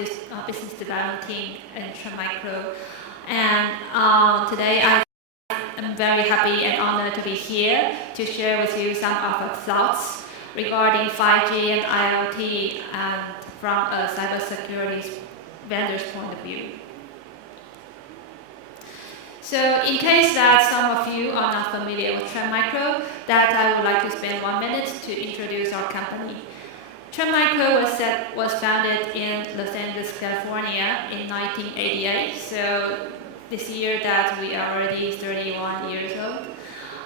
this business development team in Trend Micro. And today I'm very happy and honored to be here to share with you some of our thoughts regarding 5G and IoT and from a cybersecurity vendor's point of view. So in case that some of you are not familiar with Trend Micro, that I would like to spend 1 minute to introduce our company. Trend Micro was founded in Los Angeles, California in 1988. So this year that we are already 31 years old.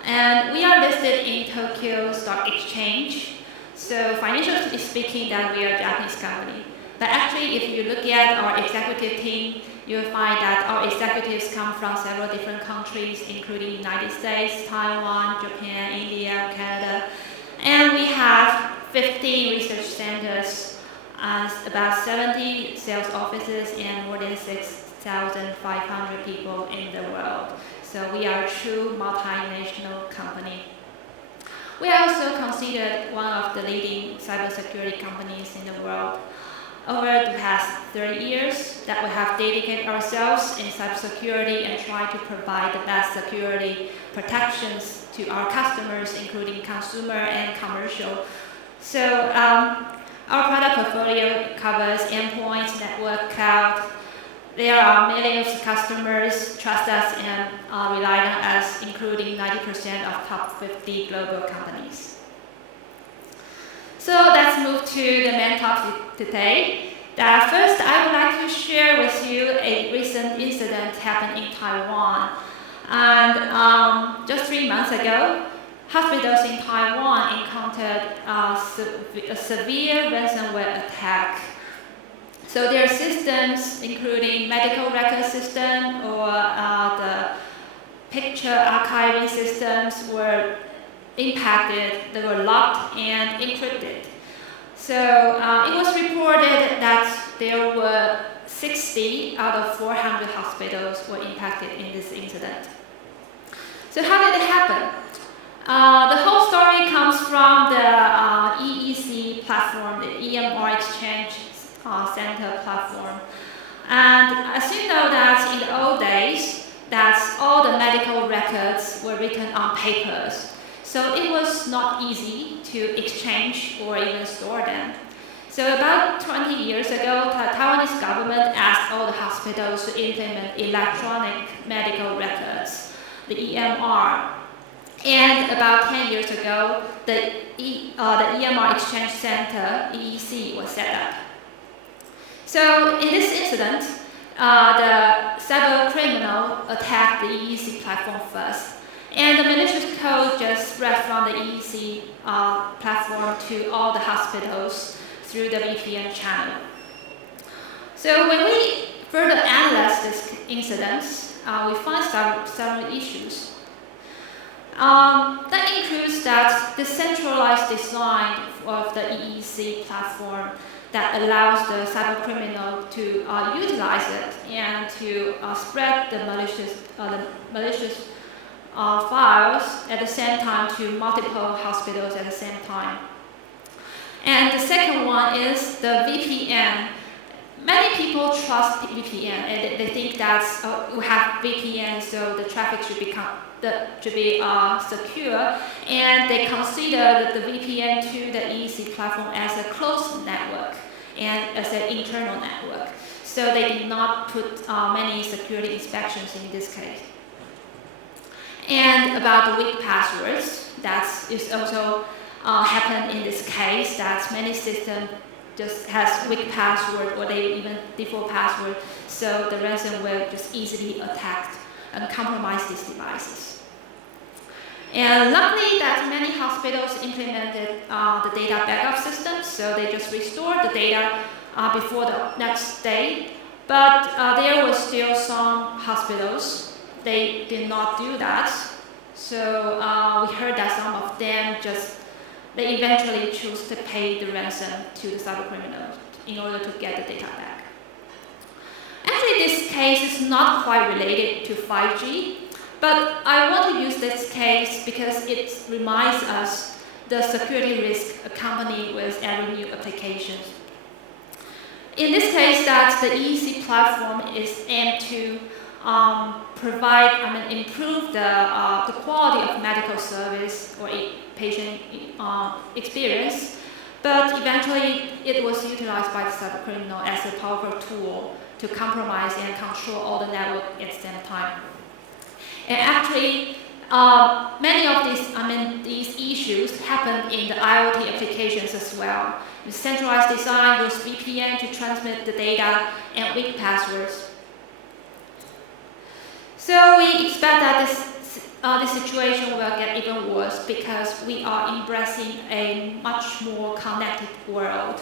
And we are listed in Tokyo Stock Exchange. So financially speaking, that we are a Japanese company. But actually, if you look at our executive team, you'll find that our executives come from several different countries, including United States, Taiwan, Japan, India, Canada. And we have 15 research centers, about 70 sales offices, and more than 6,500 people in the world. So we are a true multinational company. We are also considered one of the leading cybersecurity companies in the world. Over the past 30 years, that we have dedicated ourselves in cybersecurity and try to provide the best security protections to our customers, including consumer and commercial. So our product portfolio covers endpoints, network, cloud. There are millions of customers trust us and rely on us, including 90% of top 50 global companies. So let's move to the main topic today. First, I would like to share with you a recent incident happened in Taiwan. And just 3 months ago, hospitals in Taiwan encountered a severe ransomware attack. So their systems, including medical record system or the picture archiving systems, were impacted. They were locked and encrypted. So it was reported that there were 60 out of 400 hospitals were impacted in this incident. So how did it happen? The whole story comes from the EEC platform, the EMR Exchange Center platform. And as you know that in the old days, that all the medical records were written on papers. So it was not easy to exchange or even store them. So about 20 years ago, the Taiwanese government asked all the hospitals to implement electronic medical records, the EMR. And about 10 years ago, the EMR Exchange Center, EEC, was set up. So in this incident, the cyber criminal attacked the EEC platform first. And the malicious code just spread from the EEC platform to all the hospitals through the VPN channel. So when we further analyze this incident, we find several issues. That includes that the centralized design of the EEC platform that allows the cyber criminal to utilize it and to spread the malicious files at the same time to multiple hospitals at the same time. And the second one is the VPN. Many people trust VPN, and they think that we have VPN, so the traffic should be secure, and they consider the VPN to the EEC platform as a closed network and as an internal network. So they did not put many security inspections in this case. And about the weak passwords, that is also happened in this case, that many systems just has weak password or they even default password, so the ransomware just easily attacked and compromised these devices. And luckily that many hospitals implemented the data backup system, so they just restored the data before the next day. But there were still some hospitals, they did not do that. So we heard that some of them they eventually choose to pay the ransom to the cybercriminal in order to get the data back. Actually, this case is not quite related to 5G, but I want to use this case because it reminds us the security risk accompanied with every new application. In this case, that the EEC platform is aimed to improve the quality of medical service or patient experience, but eventually it was utilized by the cybercriminal as a powerful tool to compromise and control all the network at the same time. And actually, many of these issues happen in the IoT applications as well. The centralized design uses VPN to transmit the data and weak passwords. So we expect that this situation will get even worse because we are embracing a much more connected world.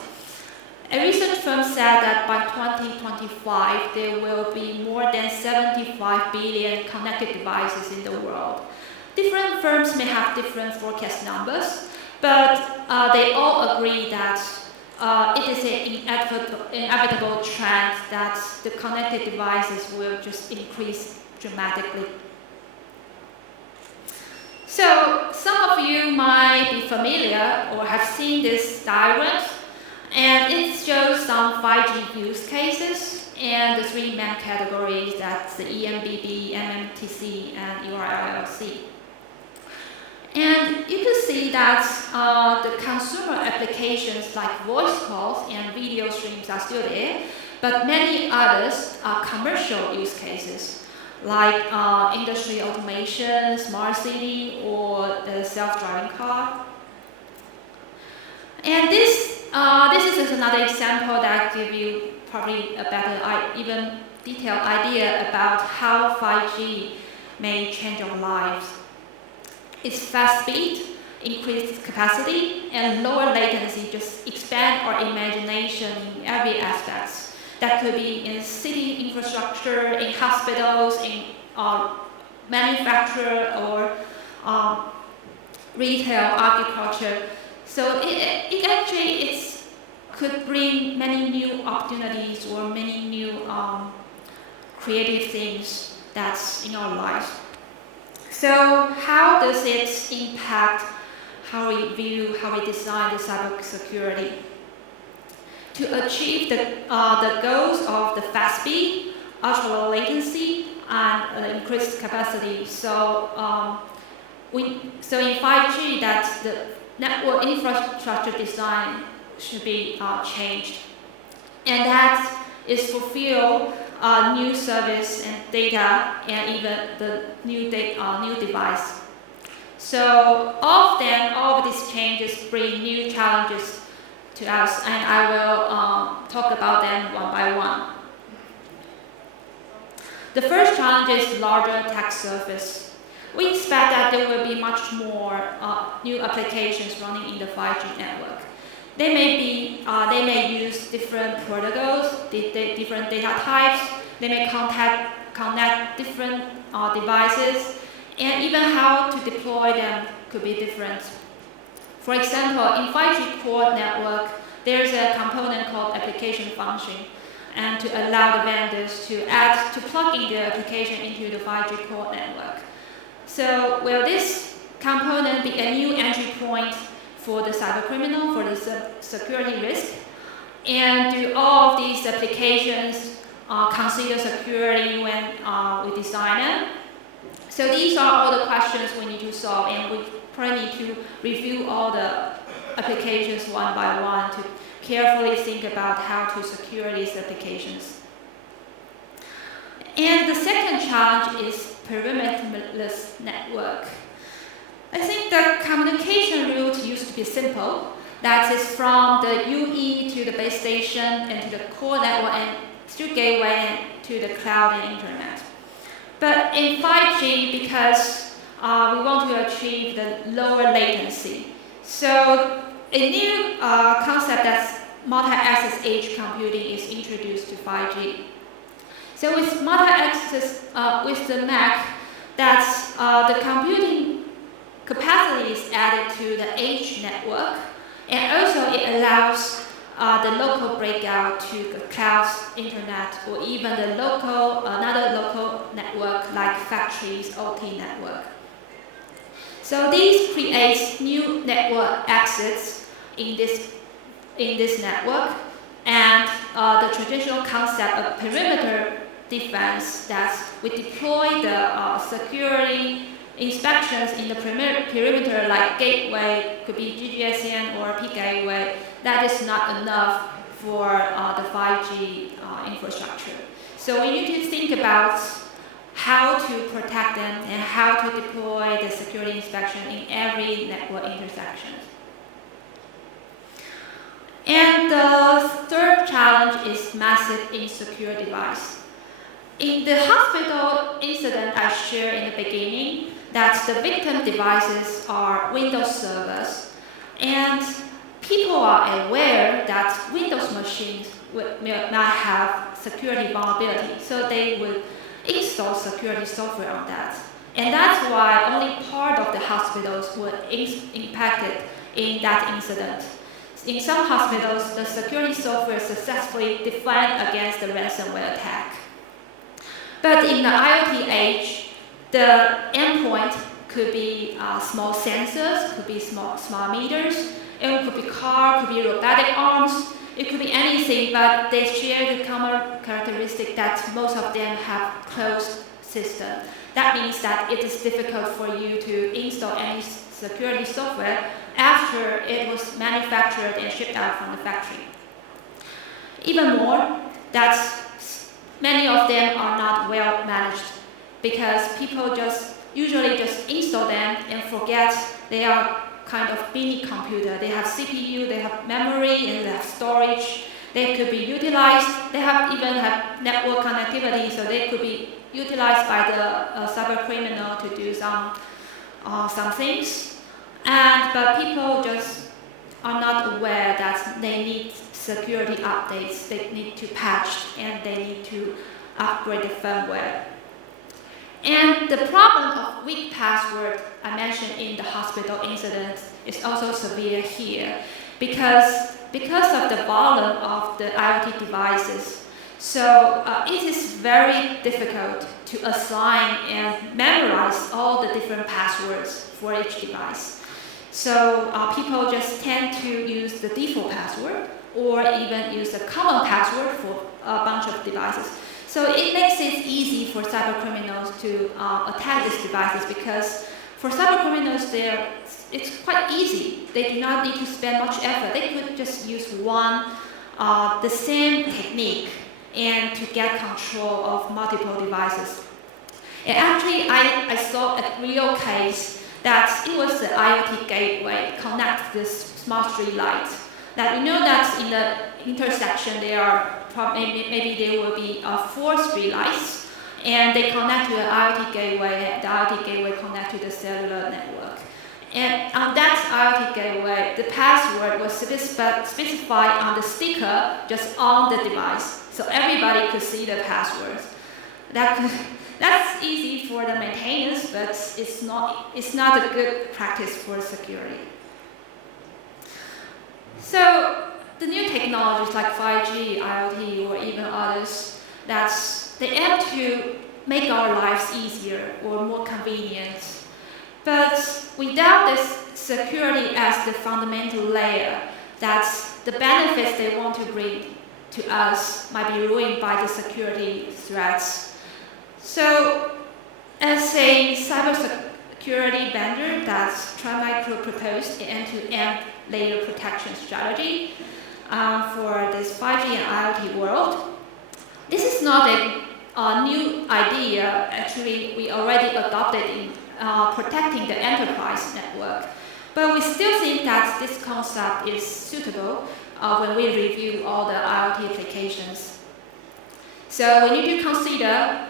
A research firm said that by 2025, there will be more than 75 billion connected devices in the world. Different firms may have different forecast numbers, but they all agree that it is an inevitable trend that the connected devices will just increase dramatically. So some of you might be familiar or have seen this diagram, and it shows some 5G use cases and the three main categories, that's the eMBB, MMTC, and URLLC. And you can see that the consumer applications like voice calls and video streams are still there, but many others are commercial use cases like industry automation, smart city, or the self-driving car. And this is another example that gives you probably a better, even detailed idea about how 5G may change our lives. Its fast speed, increased capacity, and lower latency just expand our imagination in every aspect. That could be in city infrastructure, in hospitals, in manufacture, or retail, agriculture. So it actually could bring many new opportunities or many new creative things that's in our lives. So how does it impact how we view, how we design the cybersecurity? To achieve the goals of the fast speed, ultra low latency, and increased capacity. So in 5G, that the network infrastructure design should be changed, and that is fulfill new service and data, and even the new device. So all of these changes bring new challenges to us, and I will talk about them one by one. The first challenge is larger attack surface. We expect that there will be much more new applications running in the 5G network. They may use different protocols, different data types. They may connect different devices, and even how to deploy them could be different. For example, in 5G core network, there's a component called application function, and to allow the vendors to plug in their application into the 5G core network. So will this component be a new entry point for the cybercriminal, for the security risk? And do all of these applications consider security when we design them? So these are all the questions we need to solve, and we probably need to review all the applications one by one to carefully think about how to secure these applications. And the second challenge is perimeterless network. I think the communication route used to be simple. That is from the UE to the base station and to the core network and through gateway and to the cloud and internet. But in 5G, because we want to achieve the lower latency, so a new concept that's multi-access edge computing is introduced to 5G. So with multi-access, with the MAC, that's the computing capacity is added to the edge network, and also it allows the local breakout to the cloud, internet, or even the another local network like factories, OT network. So these create new network exits in this network, and the traditional concept of perimeter defense, that we deploy the security inspections in the perimeter, like gateway, could be GGSN or P gateway, that is not enough for the 5G infrastructure. So we need to think about how to protect them and how to deploy the security inspection in every network intersection. And the third challenge is massive insecure device. In the hospital incident I shared in the beginning, that the victim devices are Windows servers, and people are aware that Windows machines will not have security vulnerability, so they would install security software on that. And that's why only part of the hospitals were impacted in that incident. In some hospitals, the security software successfully defended against the ransomware attack. But in the IoT age, the endpoint could be small sensors, could be smart meters, it could be car, could be robotic arms, it could be anything, but they share the common characteristic that most of them have closed system. That means that it is difficult for you to install any security software after it was manufactured and shipped out from the factory. Even more, that many of them are not well managed because people usually just install them and forget they are kind of mini computer. They have CPU, they have memory, and they have storage. They could be utilized. They even have network connectivity, so they could be utilized by the cyber criminal to do some things. But people just are not aware that they need security updates. They need to patch, and they need to upgrade the firmware. And the problem of weak password I mentioned in the hospital incident is also severe here because of the volume of the IoT devices. So it is very difficult to assign and memorize all the different passwords for each device. So people just tend to use the default password or even use a common password for a bunch of devices. So it makes it easy for cyber criminals to attack these devices because for cyber criminals, it's quite easy. They do not need to spend much effort. They could just use the same technique and to get control of multiple devices. And actually, I saw a real case that it was the IoT gateway connect this smart street light. That we know that in the intersection there are maybe there will be 4 street lights, and they connect to the IoT gateway. The IoT gateway connect to the cellular network. And on that IoT gateway, the password was specified on the sticker just on the device, so everybody could see the password. That's easy for the maintenance, but it's not a good practice for security. So the new technologies like 5G, IoT, or even others, they aim to make our lives easier or more convenient. But without this security as the fundamental layer, that the benefits they want to bring to us might be ruined by the security threats. So as a cybersecurity vendor, that Trend Micro proposed an end-to-end layer protection strategy for this 5G and IoT world. This is not a new idea. Actually, we already adopted in protecting the enterprise network. But we still think that this concept is suitable when we review all the IoT applications. So we need to consider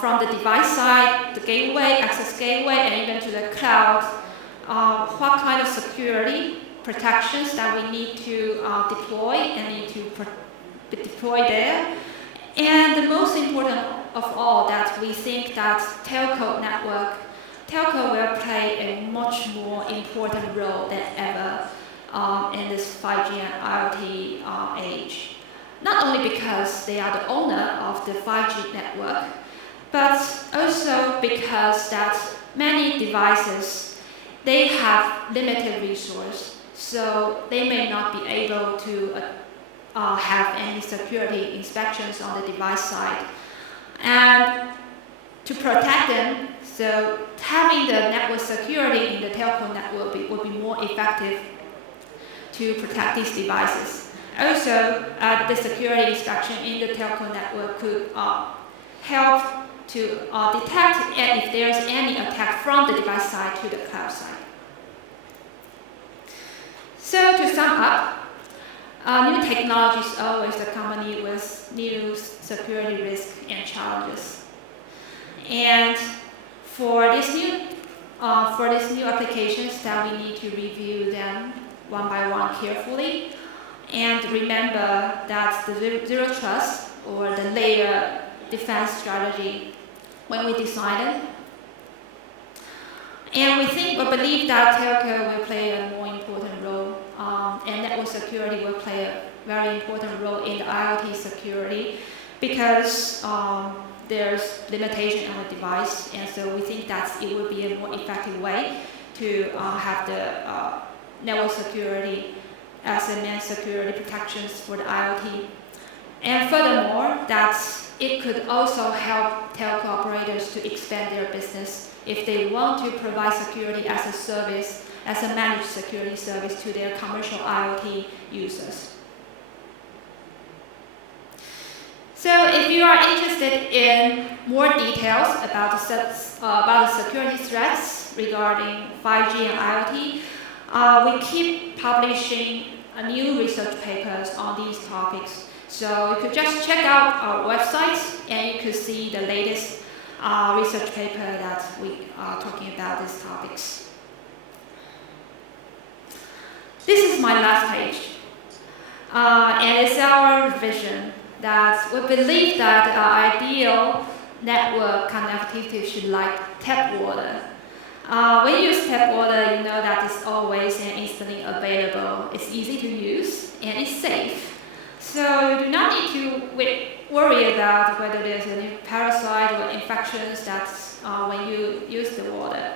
from the device side, the gateway, access gateway, and even to the cloud, what kind of security protections that we need to deploy and need to deploy there. And the most important of all, that we think that telco will play a much more important role than ever in this 5G and IoT age. Not only because they are the owner of the 5G network, but also because that many devices, they have limited resource, so they may not be able to have any security inspections on the device side. And to protect them, so having the network security in the telco network would be more effective to protect these devices. Also, the security inspection in the telco network could help to detect if there's any attack from the device side to the cloud side. So to sum up, new technology is always accompanied with new security risks and challenges. And for these new applications, that we need to review them one by one carefully, and remember that the zero trust or the layer defense strategy when we design it. And we believe that telco will play a more important role, and network security will play a very important role in the IoT security, because there's limitation on the device, and so we think that it would be a more effective way to have the network security as a main security protections for the IoT. And furthermore, that it could also help telco operators to expand their business if they want to provide security as a service, as a managed security service to their commercial IoT users. So if you are interested in more details about the security threats regarding 5G and IoT, we keep publishing new research papers on these topics. So you could just check out our website and you could see the latest research paper that we are talking about these topics. This is my last page, and it's our vision that we believe that ideal network connectivity should like tap water. When you use tap water, you know that it's always and instantly available, it's easy to use, and it's safe. So you do not need to worry about whether there's any parasite or infections when you use the water.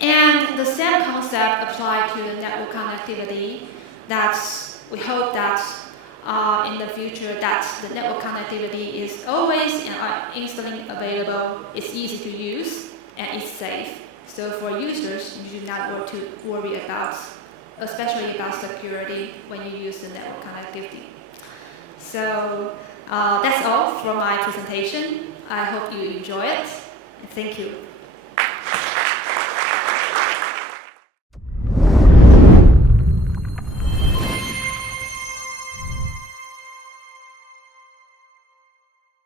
And the same concept applies to the network connectivity. We hope that in the future that the network connectivity is always and instantly available, it's easy to use, and it's safe. So for users, you do not want to worry about, especially about security when you use the network connectivity. So that's all for my presentation. I hope you enjoy it. Thank you.